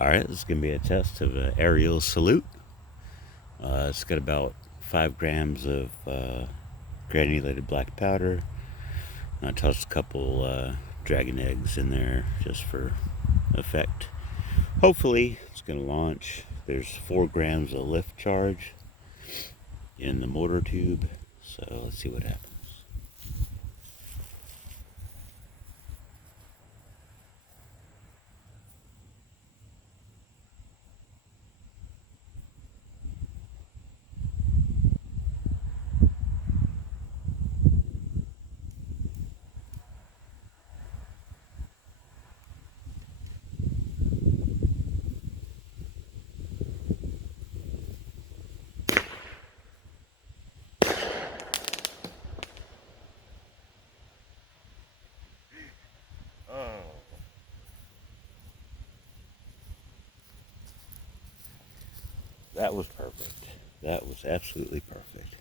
Alright, this is going to be a test of an aerial salute. It's got about 5 grams of granulated black powder. I tossed a couple dragon eggs in there just for effect. Hopefully it's going to launch. There's 4 grams of lift charge in the motor tube, so let's see what happens. That was perfect. That was absolutely perfect.